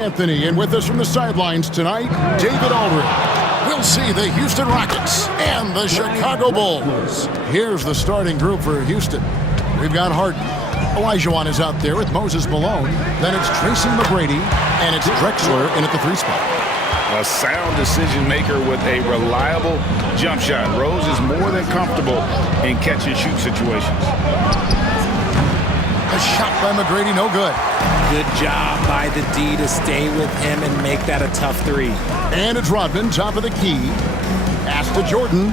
Anthony, and with us from the sidelines tonight, David Aldridge. We'll see the Houston Rockets and the Chicago Bulls. Here's the starting group for Houston. We've got Harden. Olajuwon is out there with Moses Malone. Then it's Tracy McGrady, and it's Drexler in at the 3 spot. A sound decision maker with a reliable jump shot. Rose is more than comfortable in catch-and-shoot situations. A shot by McGrady, no good. Good job by the D to stay with him and make that a tough 3. And it's Rodman, top of the key. Pass to Jordan.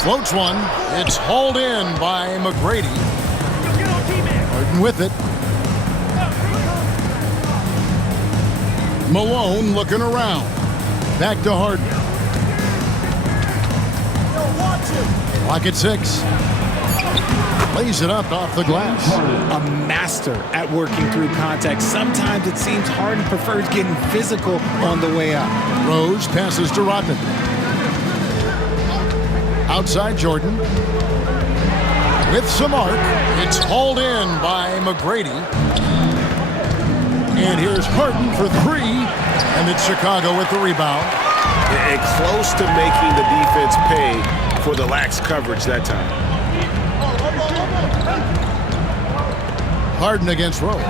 Floats one. It's hauled in by McGrady. Harden with it. Malone looking around. Back to Harden. Clock at 6. Lays it up off the glass. A master at working through contact. Sometimes it seems Harden prefers getting physical on the way up. Rose passes to Rodman. Outside Jordan. With some arc. It's hauled in by McGrady. And here's Harden for 3. And it's Chicago with the rebound. And close to making the defense pay for the lax coverage that time. Harden against Rose.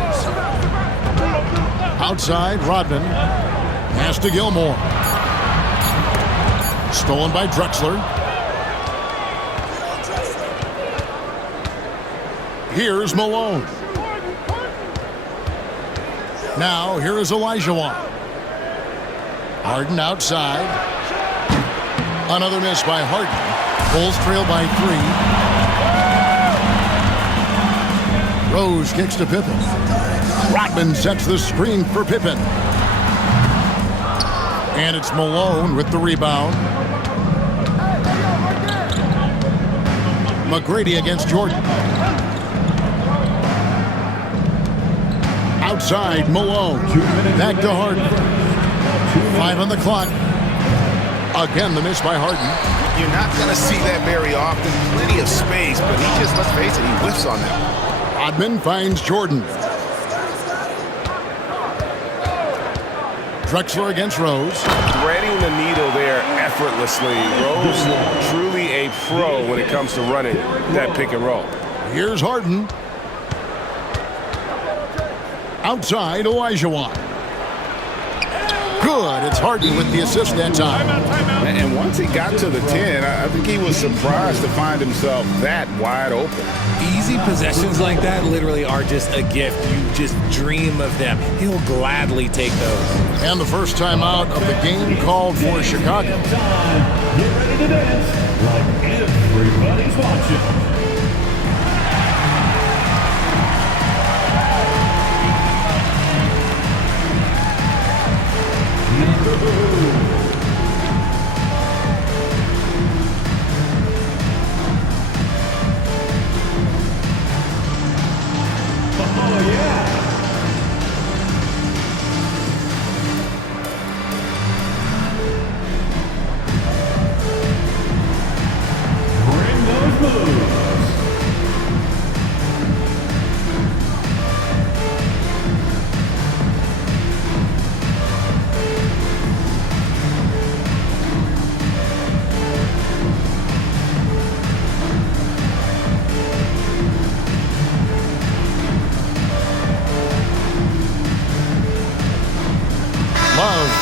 Outside, Rodman. Pass to Gilmore. Stolen by Drexler. Here's Malone. Now, here is Olajuwon. Harden outside. Another miss by Harden. Bulls trail by 3. Rose kicks to Pippen. Rodman sets the screen for Pippen. And it's Malone with the rebound. McGrady against Jordan. Outside, Malone. Back to Harden. 5 on the clock. Again, the miss by Harden. You're not going to see that very often. Plenty of space, but he just, let's face it, he whiffs on that. Rodman finds Jordan. Drexler against Rose. Threading the needle there effortlessly. Rose truly a pro when it comes to running that pick and roll. Here's Harden. Outside, Olajuwon. Good. It's Harden with the assist that time. And once he got to the 10, I think he was surprised to find himself that wide open. Easy possessions like that literally are just a gift. You just dream of them. He'll gladly take those. And the first time out of the game called for Chicago. Get ready to dance like everybody's watching.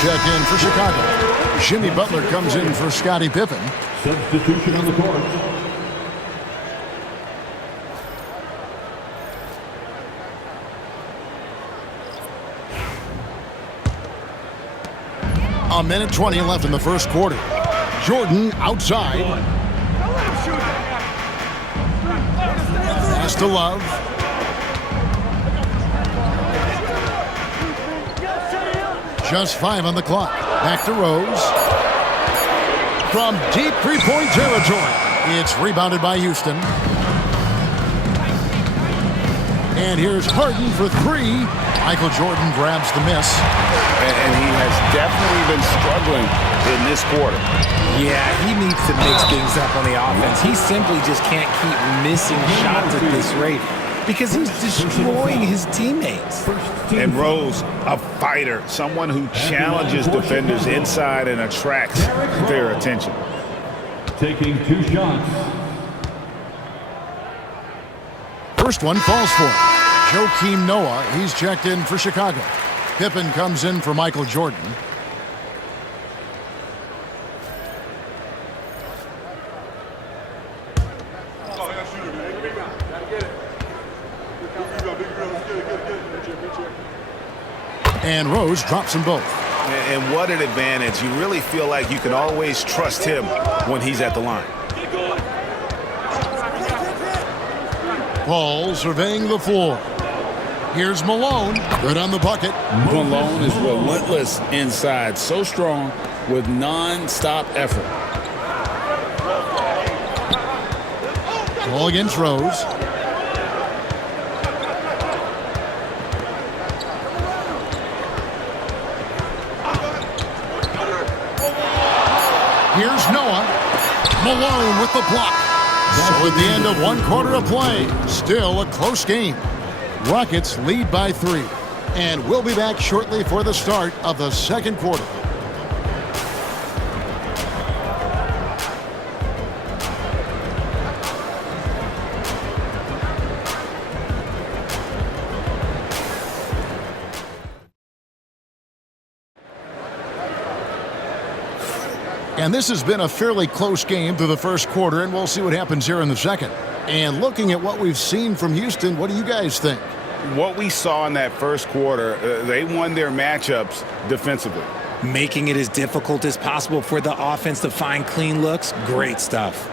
Check in for Chicago. Jimmy Butler comes in for Scottie Pippen. Substitution on the court. A minute 20 left in the first quarter. Jordan outside. Pass to Love. Just 5 on the clock. Back to Rose. From deep three-point territory. It's rebounded by Houston. And here's Harden for 3. Michael Jordan grabs the miss. And he has definitely been struggling in this quarter. Yeah, he needs to mix things up on the offense. He simply just can't keep missing shots at this rate. because he's destroying his teammates. And Rose, a fighter, someone who challenges defenders inside and attracts their attention. Taking 2 shots. First one falls for Joakim Noah. He's checked in for Chicago. Pippen comes in for Michael Jordan. And Rose drops them both. And what an advantage. You really feel like you can always trust him when he's at the line. Paul surveying the floor. Here's Malone. Good on the bucket. Malone is relentless inside. So strong with non-stop effort. Ball against Rose. Here's Noah. Malone with the block. So at the end of 1 quarter of play, still a close game. Rockets lead by 3. And we'll be back shortly for the start of the second quarter. And this has been a fairly close game through the first quarter, and we'll see what happens here in the second. And looking at what we've seen from Houston, what do you guys think? What we saw in that first quarter, they won their matchups defensively. Making it as difficult as possible for the offense to find clean looks. Great stuff.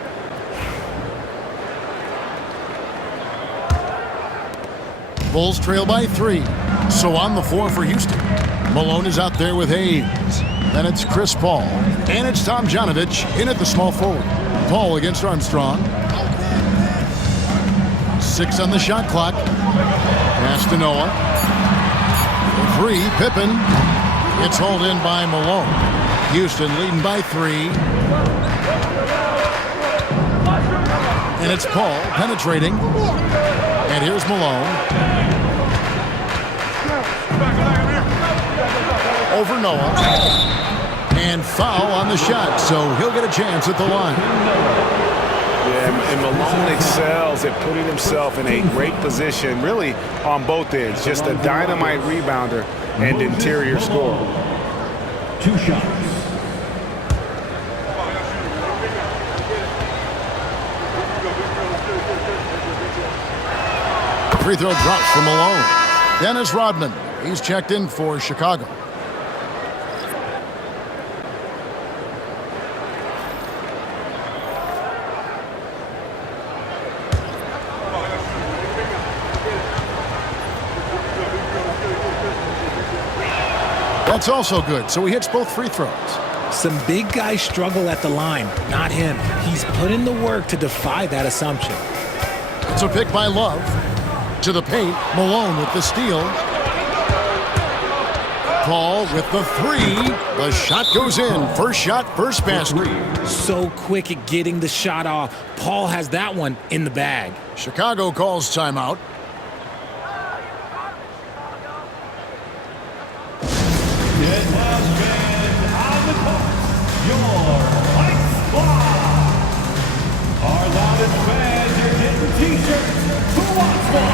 Bulls trail by 3. So on the floor for Houston. Malone is out there with Hayes. Then it's Chris Paul. And it's Tom Janovich in at the small forward. Paul against Armstrong. 6 on the shot clock. Pass to Noah. For 3, Pippen. It's hauled in by Malone. Houston leading by 3. And it's Paul penetrating. And here's Malone. Over Noah. And foul on the shot, so he'll get a chance at the line. Yeah, and Malone excels at putting himself in a great position, really on both ends. Just a dynamite rebounder and interior scorer. 2 shots. Free throw drops for Malone. Dennis Rodman, he's checked in for Chicago. That's also good, so he hits both free throws. Some big guys struggle at the line, not him. He's put in the work to defy that assumption. It's a pick by Love. To the paint, Malone with the steal. Paul with the 3. The shot goes in. First shot, first basket. So quick at getting the shot off. Paul has that one in the bag. Chicago calls timeout. Get loud fans on the court. Your White Squad. Our loudest fans are getting t-shirts to watch for.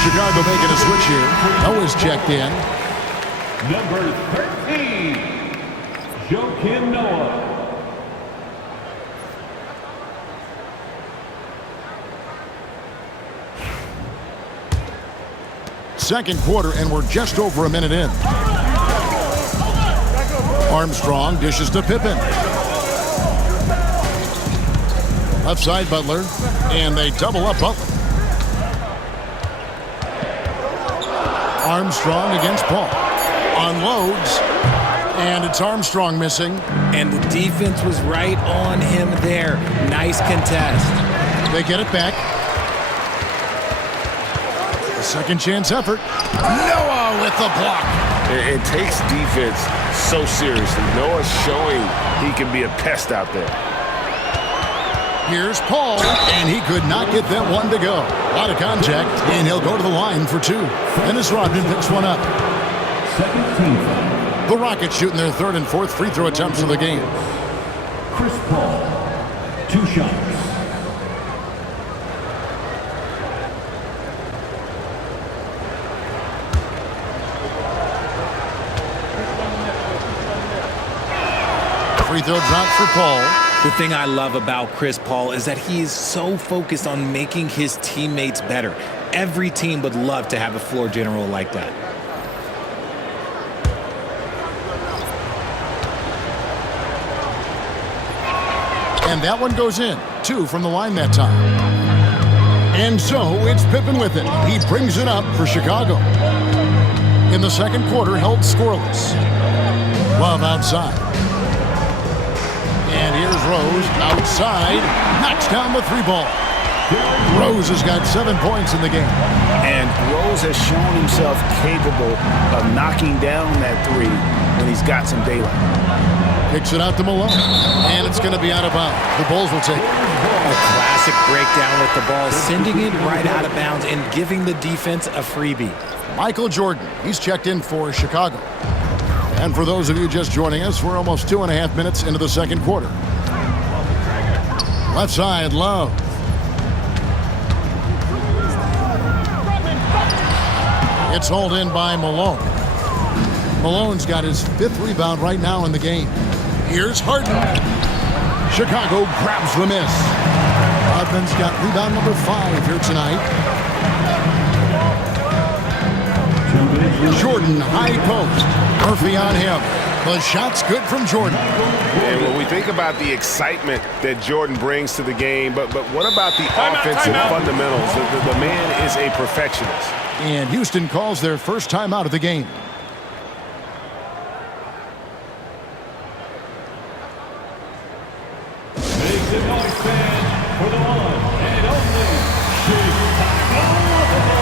Chicago making a switch here. Noah's checked in. Number 13, Joakim Noah. second quarter, and we're just over a minute in. Armstrong dishes to Pippen. Left side, Butler, and they double up Butler. Armstrong against Paul. Unloads, and it's Armstrong missing. And the defense was right on him there. Nice contest. They get it back. A second chance effort. Noah with the block. It takes defense so seriously. Noah's showing he can be a pest out there. Here's Paul, and he could not get that one to go. A lot of contact, and he'll go to the line for two. Dennis Rodman picks one up. Second team foul. The Rockets shooting their third and fourth free throw attempts of the game. Chris Paul, 2 shots. Free throw drops for Paul. The thing I love about Chris Paul is that he is so focused on making his teammates better. Every team would love to have a floor general like that. And that one goes in. 2 from the line that time. And so it's Pippen with it. He brings it up for Chicago. In the second quarter, held scoreless. Love outside. And here's Rose outside. Knocks down the 3-ball. Rose has got 7 points in the game. And Rose has shown himself capable of knocking down that 3 when he's got some daylight. Kicks it out to Malone. And it's going to be out of bounds. The Bulls will take it. A classic breakdown with the ball, sending it right out of bounds and giving the defense a freebie. Michael Jordan, he's checked in for Chicago. And for those of you just joining us, we're almost 2.5 minutes into the second quarter. Left side, Love. It's hauled in by Malone. Malone's got his 5th rebound right now in the game. Here's Harden. Chicago grabs the miss. Rodman's got rebound number 5 here tonight. Jordan, high post. Murphy on him. The shot's good from Jordan. And when we think about the excitement that Jordan brings to the game, but what about the offensive fundamentals? The man is a perfectionist. And Houston calls their first timeout of the game. Make the noise, fans, for the one and only Chicago Bulls.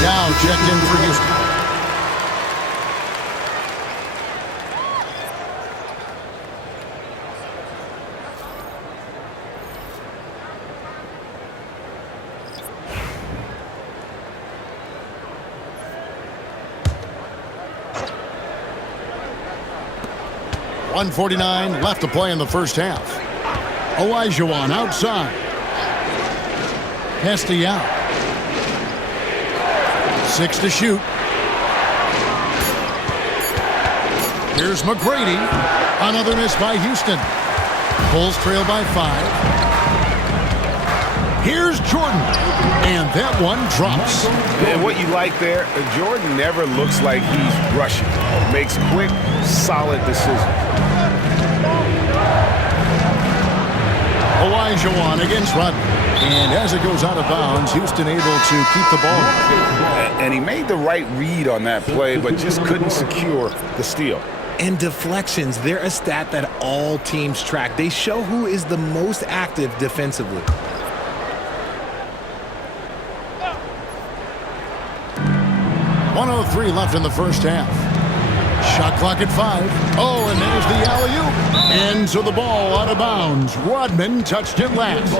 Now checked in for Houston. .149 left to play in the first half. Olajuwon outside. Castellano. 6 to shoot. Here's McGrady. Another miss by Houston. Bulls trail by 5. Here's Jordan. And that one drops. And what you like there, Jordan never looks like he's rushing. Makes quick, solid decisions. Olajuwon against Rodman. And as it goes out of bounds, Houston able to keep the ball. And he made the right read on that play, but just couldn't secure the steal. And deflections, they're a stat that all teams track. They show who is the most active defensively. .103 left in the first half. Shot clock at 5. Oh, and there's the alley-oop. And so the ball out of bounds. Rodman touched it last.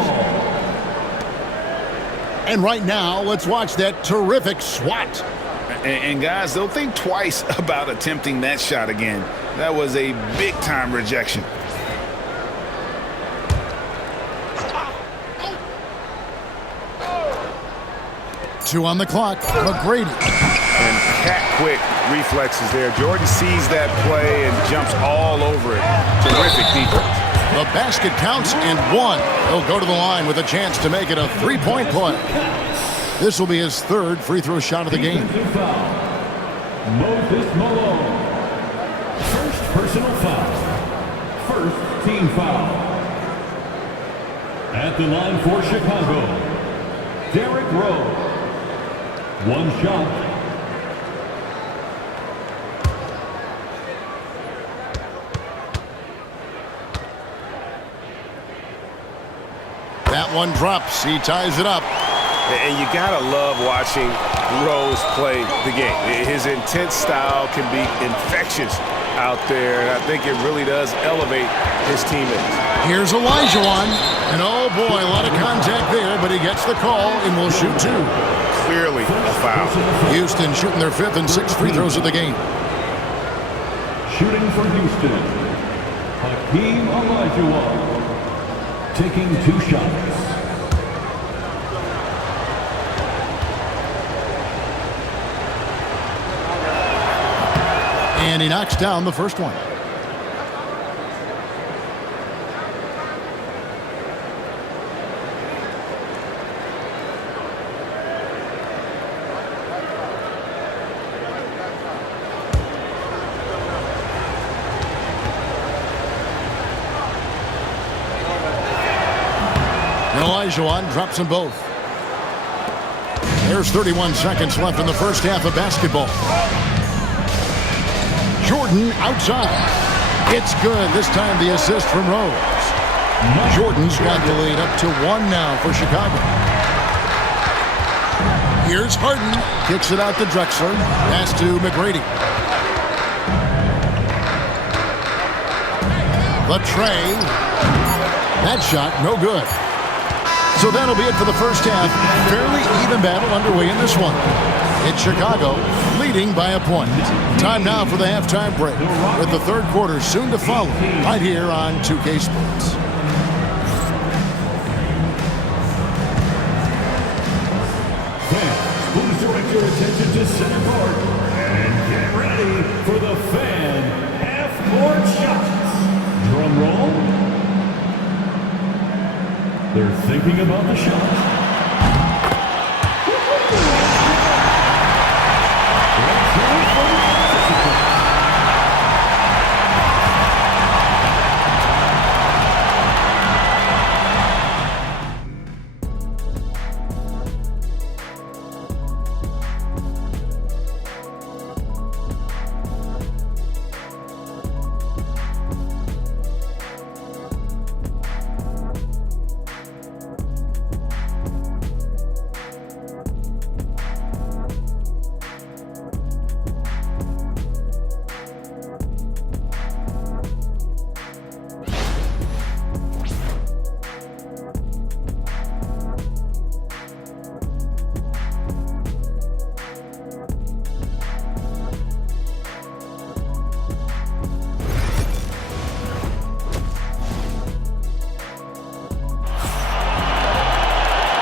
And right now, let's watch that terrific swat. And guys, they'll think twice about attempting that shot again. That was a big-time rejection. Two on the clock. McGrady. And cat-quick reflexes there. Jordan sees that play and jumps all over it. Terrific defense. The basket counts and 1. He'll go to the line with a chance to make it a 3-point play. This will be his 3rd free throw shot of the game. Moses Malone. First personal foul. First team foul. At the line for Chicago, Derrick Rose. One shot. That one drops. He ties it up. And you gotta love watching Rose play the game. His intense style can be infectious out there, and I think it really does elevate his teammates. Here's Olajuwon. And oh boy, a lot of contact there, but he gets the call and will shoot 2. Clearly a foul. Houston shooting their 5th and 6th free throws of the game. Shooting for Houston, Hakeem Olajuwon. Taking 2 shots. And he knocks down the first one. Olajuwon drops them both. There's 31 seconds left in the first half of basketball. Jordan outside. It's good. This time the assist from Rose. Jordan's got the lead up to 1 now for Chicago. Here's Harden. Kicks it out to Drexler. Pass to McGrady. The tray. That shot, no good. So that'll be it for the first half. Fairly even battle underway in this one. It's Chicago leading by a point. Time now for the halftime break, with the third quarter soon to follow right here on 2K Sports. Fans, please direct your attention to center court and get ready for the fan half-court shots. Drum roll. They're thinking about the shot.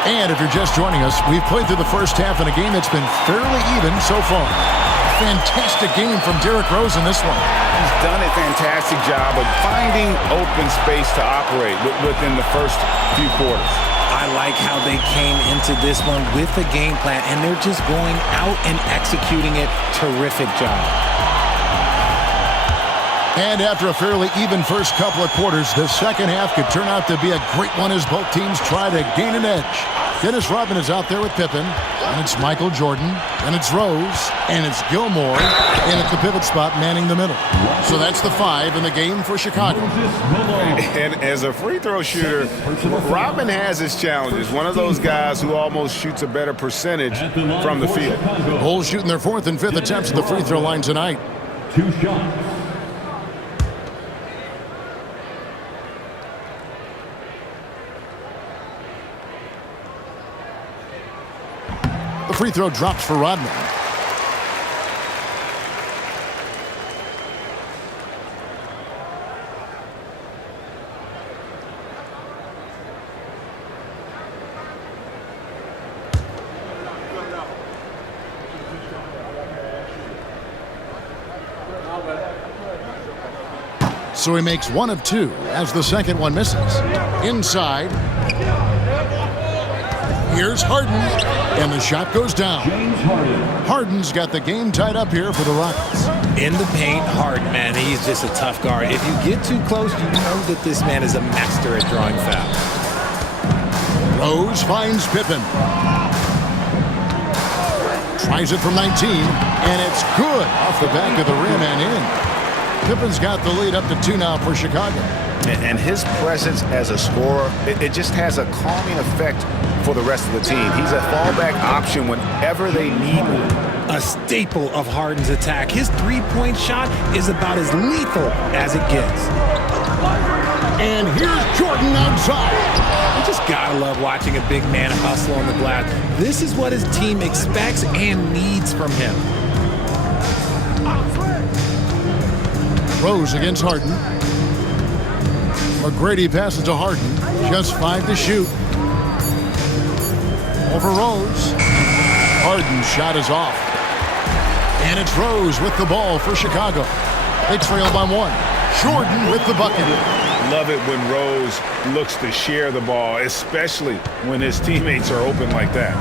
And if you're just joining us, we've played through the first half in a game that's been fairly even so far. Fantastic game from Derrick Rose in this one. He's done a fantastic job of finding open space to operate within the first few quarters. I like how they came into this one with a game plan, and they're just going out and executing it. Terrific job. And after a fairly even first couple of quarters, the second half could turn out to be a great one as both teams try to gain an edge. Dennis Rodman is out there with Pippen, and it's Michael Jordan, and it's Rose, and it's Gilmore, and at the pivot spot manning the middle. So that's the 5 in the game for Chicago. And as a free throw shooter, Rodman has his challenges. One of those guys who almost shoots a better percentage from the field. Bulls shooting their 4th and 5th attempts at the free throw line tonight. 2 shots. The free throw drops for Rodman. So he makes 1 of 2 as the second one misses. Inside. Here's Harden, and the shot goes down. James Harden. Harden's got the game tied up here for the Rockets. In the paint, Harden, man, he's just a tough guard. If you get too close, you know that this man is a master at drawing fouls. Rose finds Pippen. Tries it from 19, and it's good off the back of the rim and in. Pippen's got the lead up to 2 now for Chicago. And his presence as a scorer, it just has a calming effect for the rest of the team. He's a fallback option whenever they need one. A staple of Harden's attack. His three-point shot is about as lethal as it gets. And here's Jordan outside. You just gotta love watching a big man hustle on the glass. This is what his team expects and needs from him. Rose against Harden. McGrady passes to Harden. Just 5 to shoot. Over Rose. Harden's shot is off. And it's Rose with the ball for Chicago. They trail by 1. Jordan with the bucket. Love it when Rose looks to share the ball, especially when his teammates are open like that.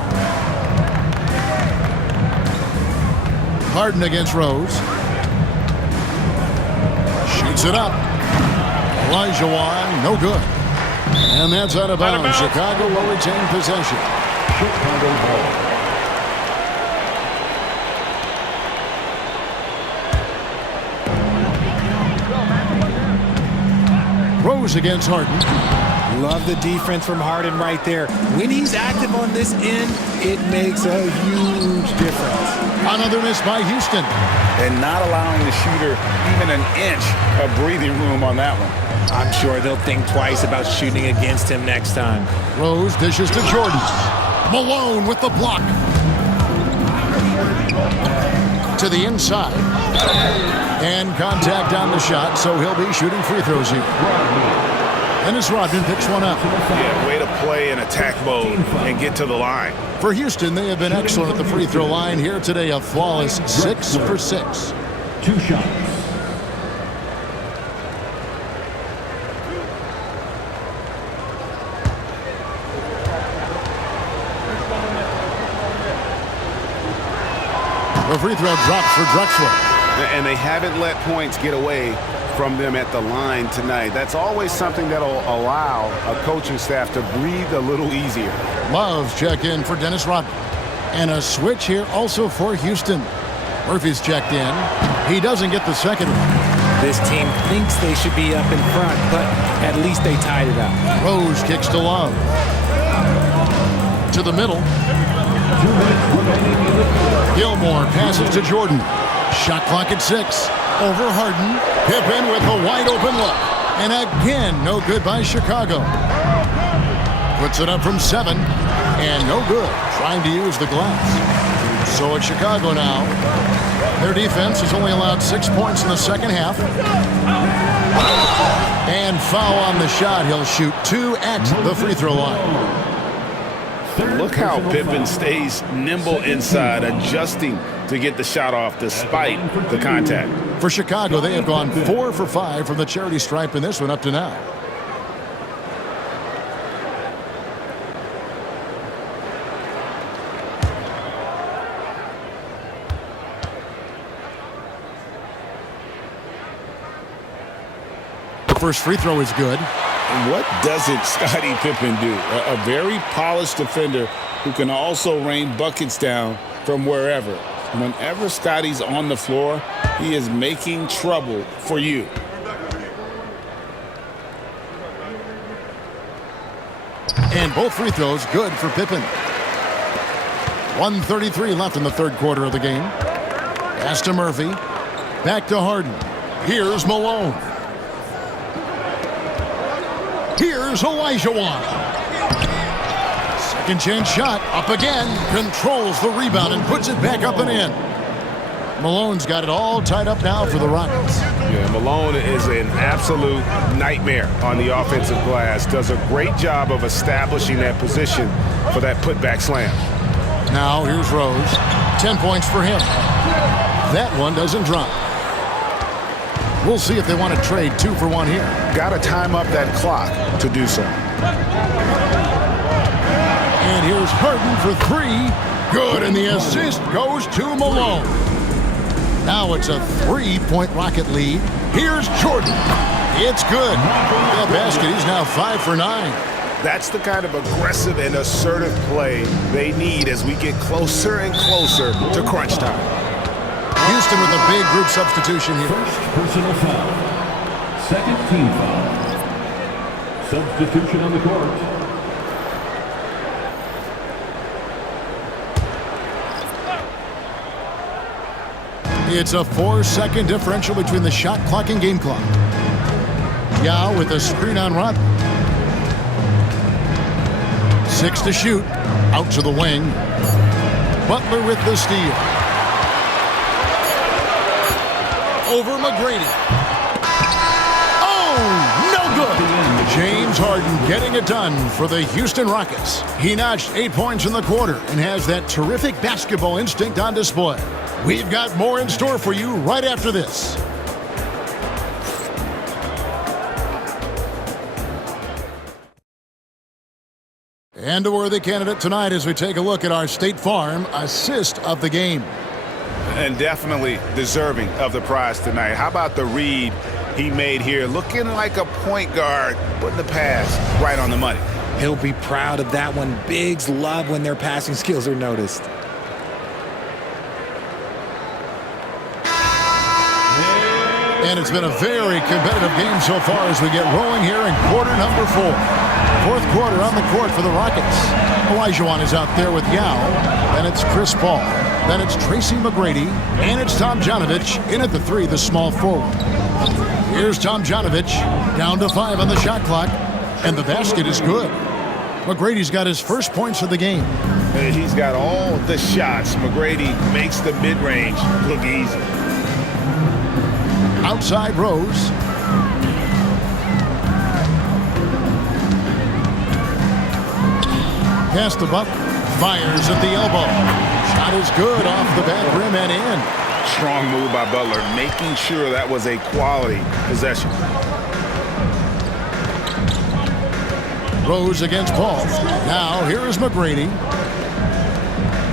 Harden against Rose. Shoots it up. Elijah Wan, no good. And that's out of bounds. Chicago will retain possession. Chicago ball. Rose against Harden. Love the defense from Harden right there. When he's active on this end, it makes a huge difference. Another miss by Houston. And not allowing the shooter even an inch of breathing room on that one. I'm sure they'll think twice about shooting against him next time. Rose dishes to Jordan. Malone with the block. To the inside. And contact on the shot, so he'll be shooting free throws here. Dennis Rodman picks one up. Yeah, way to play in attack mode and get to the line. For Houston, they have been excellent at the free throw line here today. A flawless 6 for 6. 2 shots. The free throw drops for Drexler. And they haven't let points get away from them at the line tonight. That's always something that'll allow a coaching staff to breathe a little easier. Love's check in for Dennis Rodman. And a switch here also for Houston. Murphy's checked in. He doesn't get the second one. This team thinks they should be up in front, but at least they tied it up. Rose kicks to Love. To the middle. 2 minutes remaining in the quarter. Gilmore passes to Jordan. Shot clock at 6. Over Harden. Pippen with a wide open look. And again, no good by Chicago. Puts it up from 7. And no good. Trying to use the glass. So it's Chicago now. Their defense has only allowed 6 points in the second half. And foul on the shot. He'll shoot 2 at the free throw line. Look how Pippen stays nimble inside, adjusting to get the shot off despite the contact. For Chicago, they have gone 4 for 5 from the charity stripe in this one up to now. first free throw is good. And what doesn't Scottie Pippen do? A very polished defender who can also rain buckets down from wherever. Whenever Scottie's on the floor, he is making trouble for you. And both free throws good for Pippen. 1:33 left in the third quarter of the game. Pass to Murphy. Back to Harden. Here's Malone. Here's Olajuwon. Second chance shot. Up again. Controls the rebound and puts it back up and in. Malone's got it all tied up now for the Rockets. Yeah, Malone is an absolute nightmare on the offensive glass. Does a great job of establishing that position for that putback slam. Now here's Rose. 10 points for him. That one doesn't drop. We'll see if they want to trade 2 for 1 here. Got to time up that clock to do so. And here's Harden for 3. Good, and the assist goes to Malone. Now it's a 3-point Rocket lead. Here's Jordan. It's good. That basket, he's now 5 for 9. That's the kind of aggressive and assertive play they need as we get closer and closer to crunch time. Houston with a big group substitution here. First personal foul. Second team foul. Substitution on the court. It's a 4-second differential between the shot clock and game clock. Yao with a screen on Rodman. 6 to shoot. Out to the wing. Butler with the steal. Over McGrady. Oh, no good. James Harden getting it done for the Houston Rockets. He notched 8 points in the quarter and has that terrific basketball instinct on display. We've got more in store for you right after this. And a worthy candidate tonight as we take a look at our State Farm assist of the game. And definitely deserving of the prize tonight. How about the read he made here? Looking like a point guard, putting the pass right on the money. He'll be proud of that one. Bigs love when their passing skills are noticed. And it's been a very competitive game so far as we get rolling here in quarter number 4. Fourth quarter on the court for the Rockets. Olajuwon is out there with Yao. Then it's Chris Paul. Then it's Tracy McGrady. And it's Tomjanovich in at the 3, the small forward. Here's Tomjanovich. Down to 5 on the shot clock. And the basket is good. McGrady's got his first points of the game. He's got all the shots. McGrady makes the mid-range look easy. Outside Rose. Pass to Butler. Fires at the elbow. Shot is good off the back rim and in. Strong move by Butler, making sure that was a quality possession. Rose against Paul. Now here is McGrady.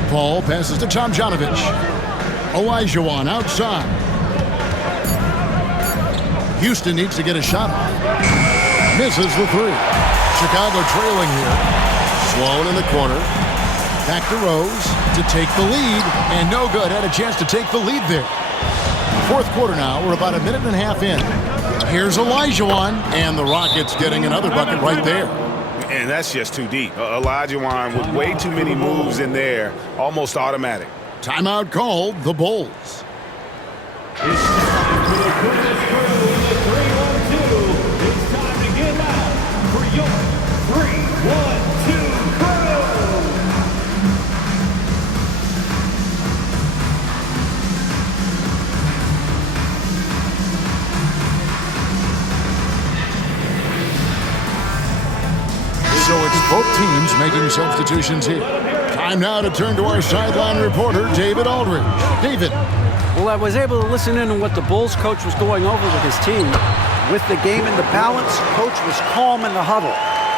Paul passes to Tomjanovich. Olajuwon outside. Houston needs to get a shot off. Misses the 3. Chicago trailing here. Sloan in the corner. Back to Rose to take the lead. And no good. Had a chance to take the lead there. Fourth quarter now. We're about a minute and a half in. Here's Olajuwon. And the Rockets getting another bucket right there. And that's just too deep. Olajuwon with way too many moves in there. Almost automatic. Timeout called. The Bulls. It's time for the quickest crew in the 3-1-2. It's time to get out for your 3-1-2 crew. So it's both teams making substitutions here. Time now to turn to our sideline reporter, David Aldridge. David. Well, I was able to listen in on what the Bulls coach was going over with his team. With the game in the balance, coach was calm in the huddle.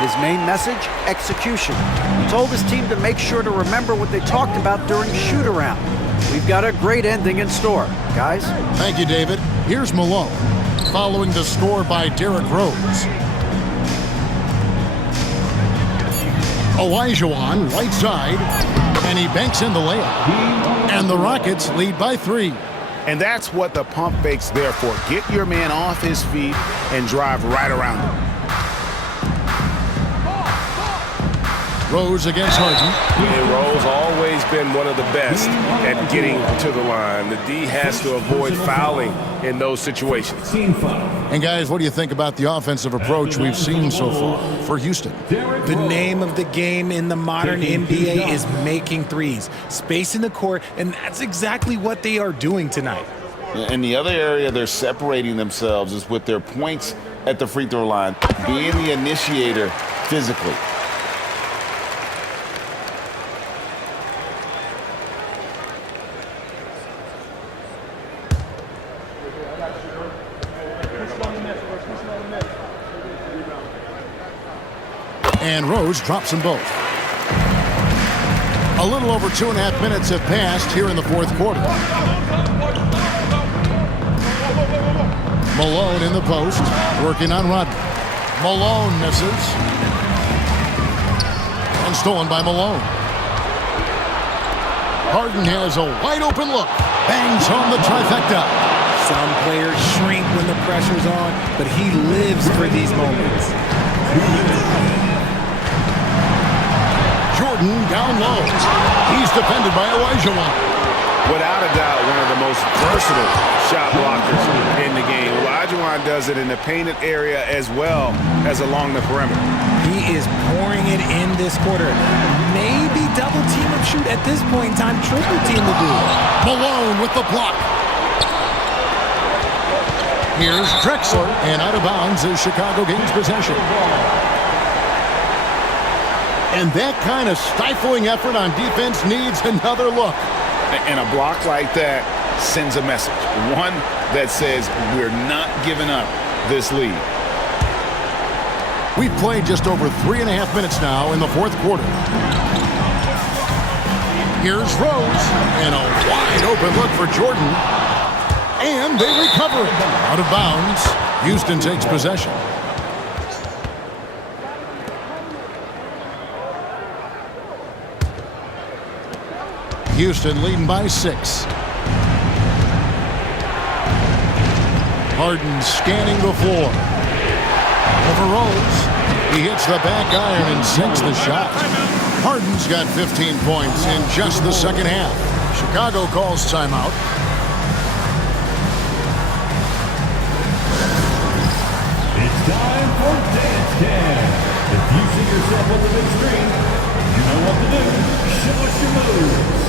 His main message, execution. He told his team to make sure to remember what they talked about during shoot-around. We've got a great ending in store, guys. Thank you, David. Here's Malone. following the score by Derrick Rose. Olajuwon, right side, and he banks in the layup. And the Rockets lead by 3. And that's what the pump fake's there for. Get your man off his feet and drive right around him. Rose against Harden. And Rose always been one of the best at getting to the line. The D has to avoid fouling in those situations. And guys, what do you think about the offensive approach we've seen so far for Houston? The name of the game in the modern NBA is making threes, spacing the court, and that's exactly what they are doing tonight. And the other area they're separating themselves is with their points at the free throw line, being the initiator physically. And Rose drops them both. A little over 2.5 minutes have passed here in the fourth quarter. Malone in the post, working on Rodman. Malone misses. And stolen by Malone. Harden has a wide open look. Bangs home the trifecta. Some players shrink when the pressure's on, but he lives for these moments. Jordan down low. He's defended by Olajuwon. Without a doubt, one of the most versatile shot blockers in the game. Olajuwon does it in the painted area as well as along the perimeter. He is pouring it in this quarter. Maybe double team or shoot at this point in time, triple team the dude. Malone with the block. Here's Drexler, and out of bounds as Chicago gains possession. And that kind of stifling effort on defense needs another look. And a block like that sends a message. One that says we're not giving up this lead. We've played just over 3.5 minutes now in the fourth quarter. Here's Rose, and a wide open look for Jordan. And they recover it. Out of bounds, Houston takes possession. Houston leading by 6. Harden scanning the floor. Over Rose. He hits the back iron and sinks the shot. Harden's got 15 points in just the second half. Chicago calls timeout. It's time for Dance Cam. If you see yourself on the big screen, you know what to do. Show us your moves.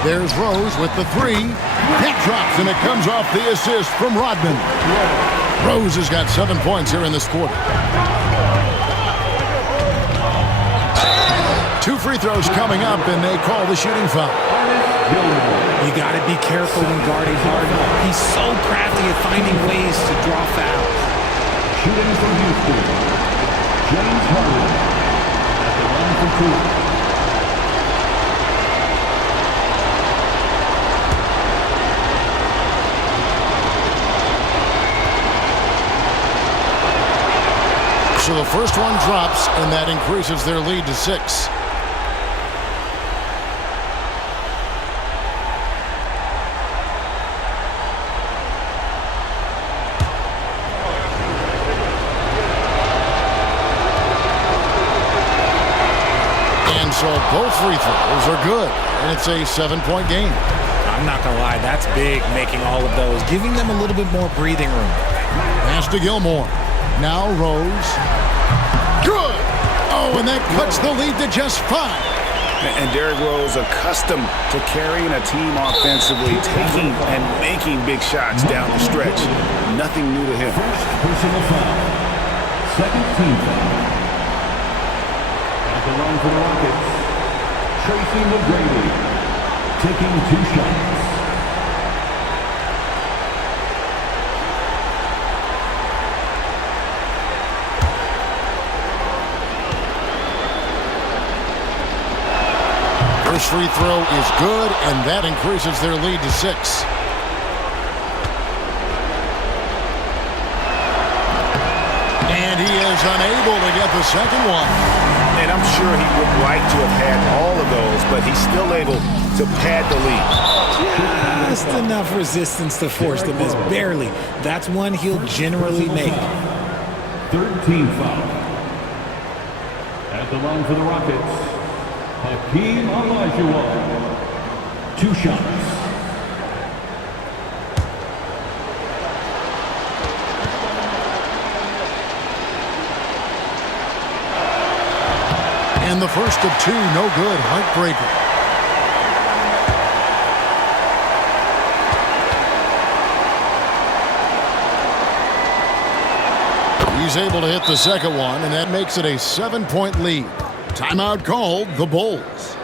There's Rose with the 3. That drops, and it comes off the assist from Rodman. Rose has got 7 points here in this quarter. 2 free throws coming up, and they call the shooting foul. You got to be careful when guarding Harden. He's so crafty at finding ways to draw fouls. Shooting from Houston, James Harden at the line for 2. So the first one drops, and that increases their lead to 6. And so both free throws are good, and it's a 7-point game. I'm not going to lie, that's big, making all of those, giving them a little bit more breathing room. Pass to Gilmore. Now Rose. Good! Oh, and that cuts the lead to just 5. And Derrick Rose, accustomed to carrying a team offensively, taking and making big shots down the stretch. Nothing new to him. First personal foul. Second team foul. At the line for the Rockets, Tracy McGrady, taking 2 shots. First free throw is good, and that increases their lead to 6. And he is unable to get the second one. And I'm sure he would like to have had all of those, but he's still able to pad the lead. Just enough resistance to force the miss, barely. That's one he'll generally make. Third team foul. At the line for the Rockets, Hakeem Olajuwon, 2 shots. And the first of 2, no good. Heartbreaker. He's able to hit the second one, and that makes it a 7-point lead. Timeout called, the Bulls.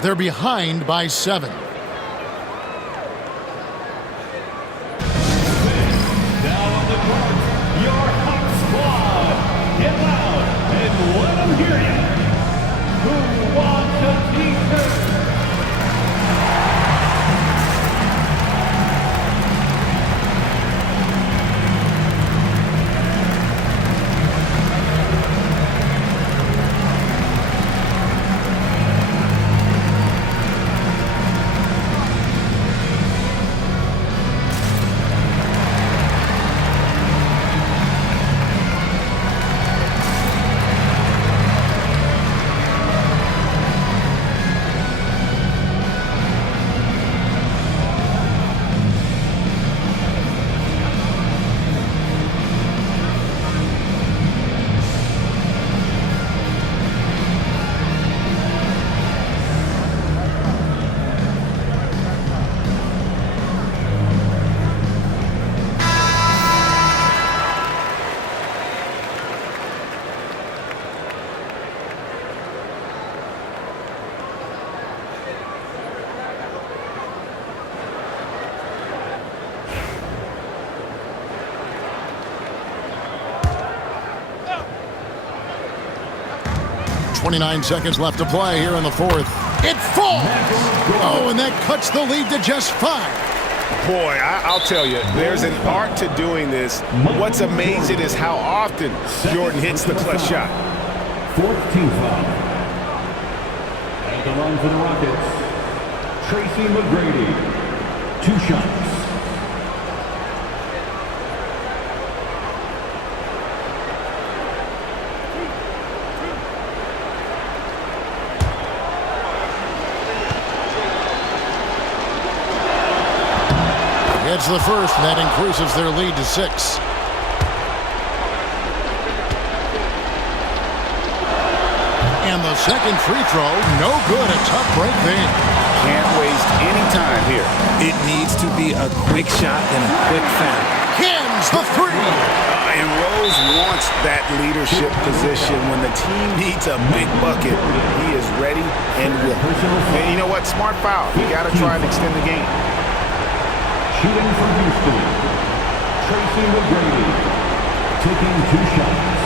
They're behind by 7. Now on the court, your hot squad. Get loud and let them hear you. Who wants a t-shirt? .29 seconds left to play here in the 4th. It falls! Oh, and that cuts the lead to just 5. Boy, I'll tell you, there's an art to doing this. What's amazing is how often Jordan hits the clutch shot. Fourth team foul. At the line for the Rockets, Tracy McGrady, 2 shots. It's the first, and that increases their lead to 6. And the second free throw, no good. A tough break there. Can't waste any time here. It needs to be a quick shot and a quick foul. Hins the 3. And Rose wants that leadership position. When the team needs a big bucket, he is ready and willing. And you know what? Smart foul. You got to try and extend the game. Shooting for Houston, Tracy McGrady, taking 2 shots.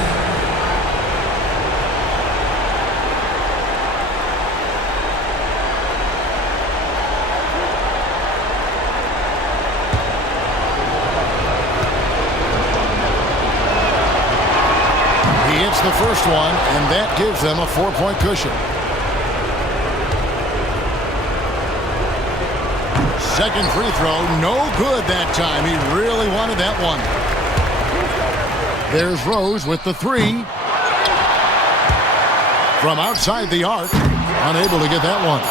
gets the first one, and that gives them a 4-point cushion. Second free throw, no good that time. He really wanted that one. There's Rose with the three. From outside the arc, unable to get that one.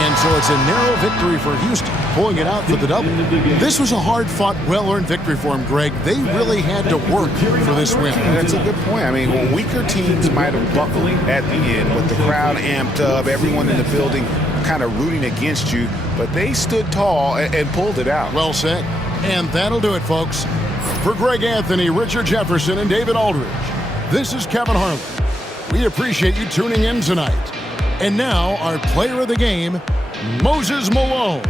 And so it's a narrow victory for Houston, pulling it out for the double. This was a hard-fought, well-earned victory for them, Greg. They really had to work for this win. That's a good point. I mean, when weaker teams might have buckled at the end with the crowd amped up, everyone in the building kind of rooting against you, but they stood tall and pulled it out. Well said. And that'll do it, folks. For Greg Anthony, Richard Jefferson, and David Aldridge, this is Kevin Harlan. We appreciate you tuning in tonight. And now, our player of the game, Moses Malone.